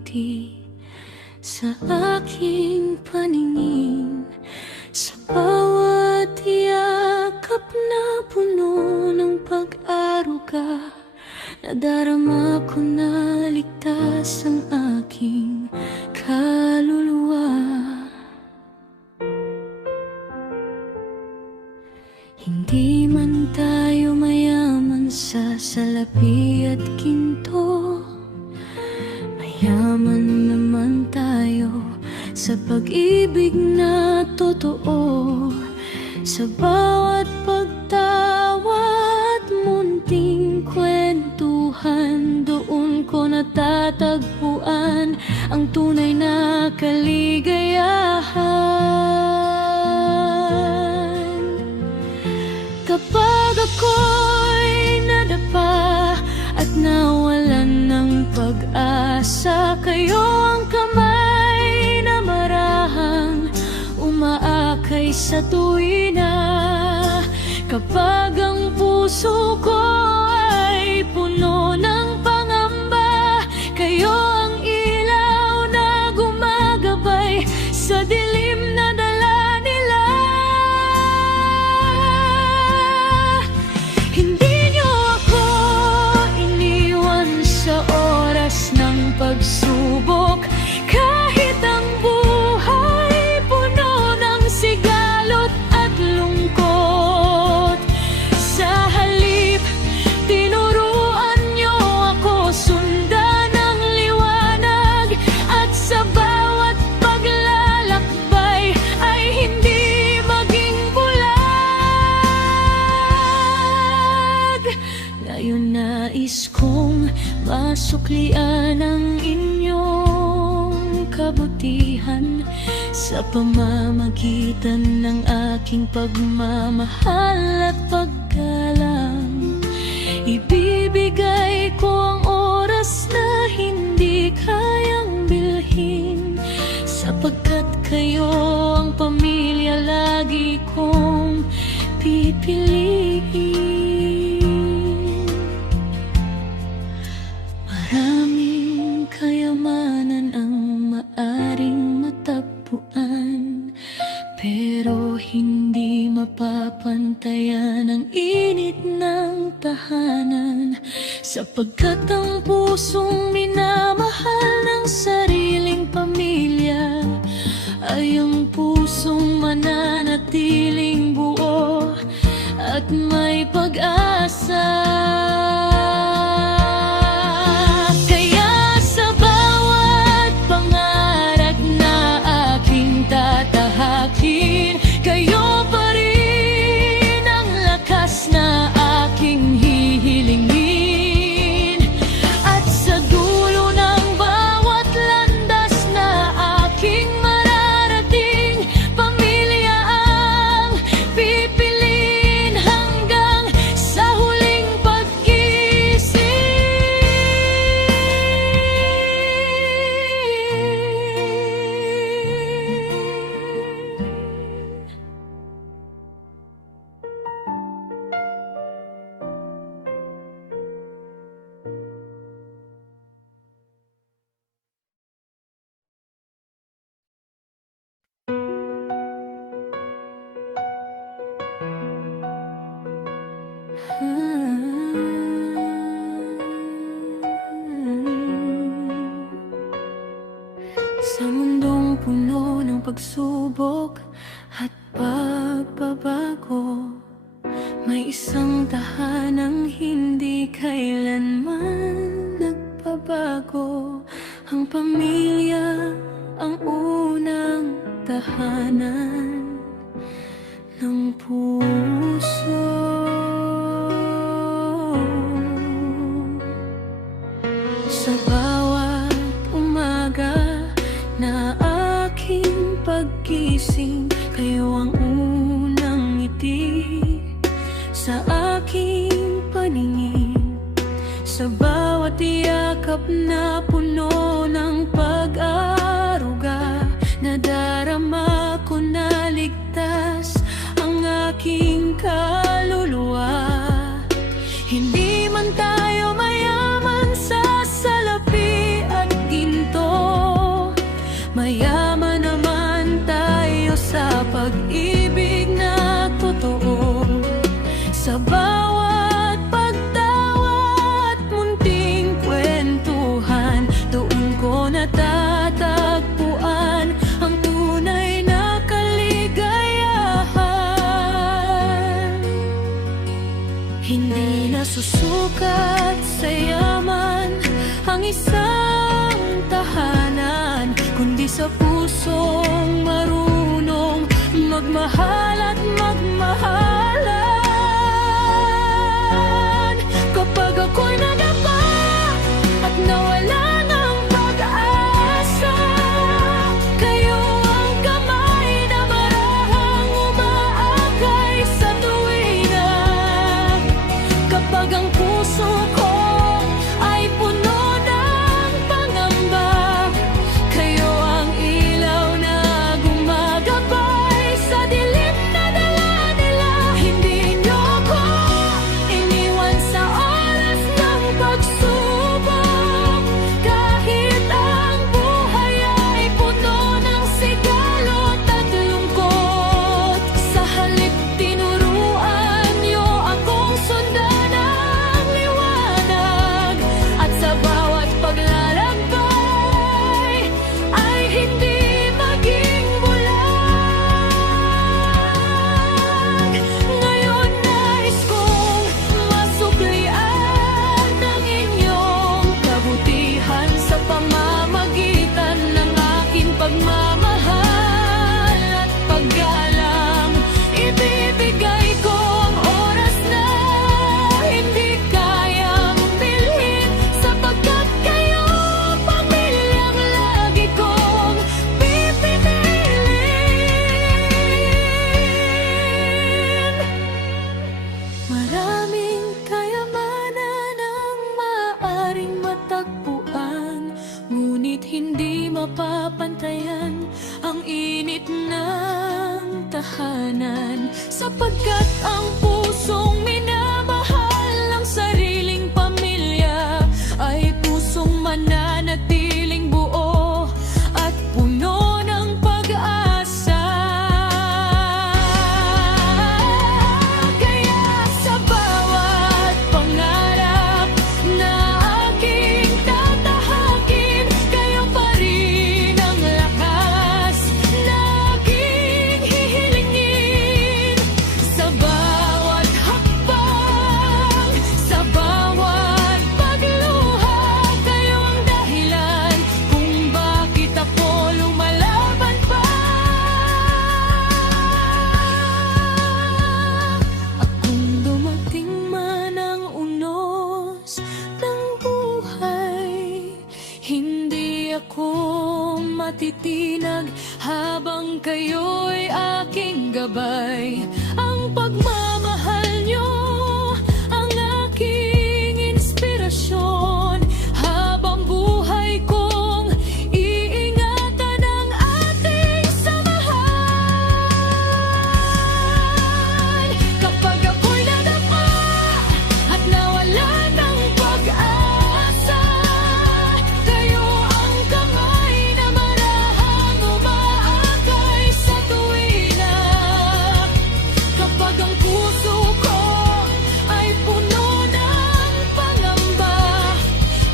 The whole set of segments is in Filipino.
ngiti sa aking paningin. Sa bawat yakap na puno ng pag-aruga, nadarama ko na ligtas ang aking kaluluwa. Hindi man tayo mayaman sa salapi at ginto, mayaman naman tayo sa pag-ibig na totoo. Sa bawat pagtawa at munting kwentuhan, doon ko natatagpuan ang tunay na kaligayahan. Kapag ako'y nadapa at nawalan ng pag-asa, kayo ang kamay na marahang umaakay sa tuwina. Kapag ang puso ko ay puno ng pangamba, kayo ang ilaw na gumagabay sa dilim na dala nila. Hindi niyo ako iniwan sa oras ng pagsubok, kahit ang buhay puno ng sigalot at lungkot. Sa halip, tinuruan niyo ako sundan ang liwanag, at sa bawat paglalakbay ay hindi maging bulag. Ngayon nais kong masuklian ang inyong kabutihan sa pamamagitan ng aking pagmamahal at paggalang. Ibibigay ko ang oras na hindi kayang bilhin, sapagkat kayo ang pamilya lagi kong pipiliin. Maraming kayamanan ang maaring matagpuan, pero hindi mapapantayan ang init ng tahanan, sapagkat ang pusong minamahal ng sariling pamilya ay ang pusong mananatiling buo at may pag-asa. Kaya sa bawat pangarap na aking tatahakin, kayo pa rin ang lakas na aking hihilingin. At sa dulo ng bawat landas na aking mararating, pamilya ang pipiliin hanggang sa huling pag-isip. Sa mundong puno ng pagsubok at pagbabago, may isang tahanang hindi kailanman nagbabago. Ang pamilya ang unang tahanan ng puso. Sa bawat umaga na aking paggising, kayo ang unang ngiti sa aking paningin. Sa bawat yakap na puno ng pag-aruga, nadarama ko na ligtas ang aking kaluluwa. Hindi man tayo mayaman sa salapi at ginto, sukat sa yaman ang isang tahanan, kundi sa pusong marunong magmahal at magmahalan. Kapag ako'y nadapa at nawala ng pag-asa, kayo ang kamay na marahang umaakay sa tuwina. Kapag ang puso ko ay puno ng pangamba, kayo ang ilaw na gumagabay sa dilim na dala nila. Hindi niyo ako iniwan sa oras ng pagsubok, kahit ang buhay ay puno ng sigalot at lungkot. Sa halip tinuruan niyo akong sundan ang liwanag, at sa bawat paglalakbay ay hindi maging bulag. Ngayon nais kong masuklian ang inyong kabutihan sa pamamagitan ng aking pagmamahal at paggalang. Ibibigay ko ang oras na hindi kayang bilhin, sapagkat kayo pamilyang lagi kong pipiliin. Maraming kayamanan ang maaaring matagpuan, ngunit hindi mapapantayan ang init ng tahanan, sapagkat ang pusong minamahal ang sariling pamilya ay pusong mananatiling buo at puno ng pag-asa. Kaya sa bawat pangarap na aking tatahakin, kayo pa rin ang lakas na aking hihilingin. Sa bawat hakbang, sa bawat pagluha, kayo ang dahilan kung bakit ako lumalaban pa. At kung dumating man ang unos ng buhay, hindi ako matitinag habang kayo'y aking gabay. Ang pagmamahal nyo ang aking inspirasyon, habang buhay kong iingatan ang ating samahan. Kapag ako'y nadapa at nawala ng pag-asa, kayo ang kamay na marahang umaakay sa tuwina. Kapag ang puso ko ay puno ng pangamba,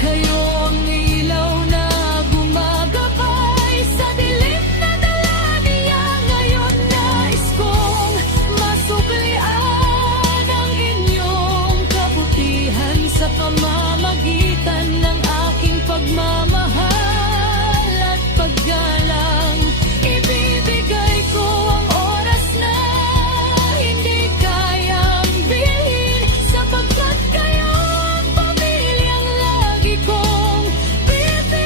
kayo ang ilaw na gumagabay sa dilim na dala niya. Ngayon nais kong masuklian ang inyong kabutihan sa pamamagitan ng aking pagmamahal at paggalang. Ibibigay ko ang oras na hindi kayang bilhin, sapagkat kayo ang pamilyang lagi kong pipiliin.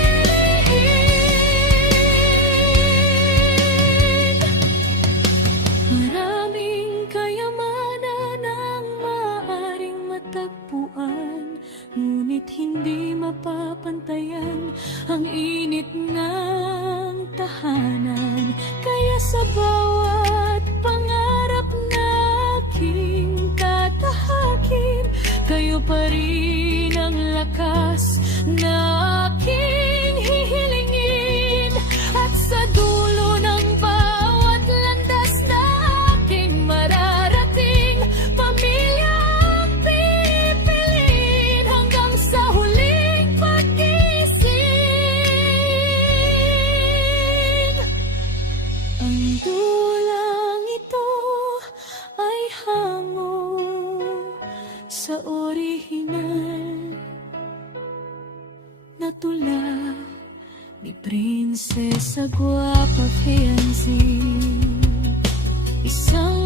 Maraming kayamanan ang maaaring matagpuan, ngunit hindi mapapantayan ang init ng tahanan. Kaya sa bawat pangarap na aking tatahakin, kayo pa rin ang lakas na aking hihilingin. At sa dulo ng bawat landas na aking mararating, pamilya ang pipiliin hanggang sa huling pag-ising. Ang dulang ito ay hango sa orihinal Mi prinsesa guwapa fiancé. Isang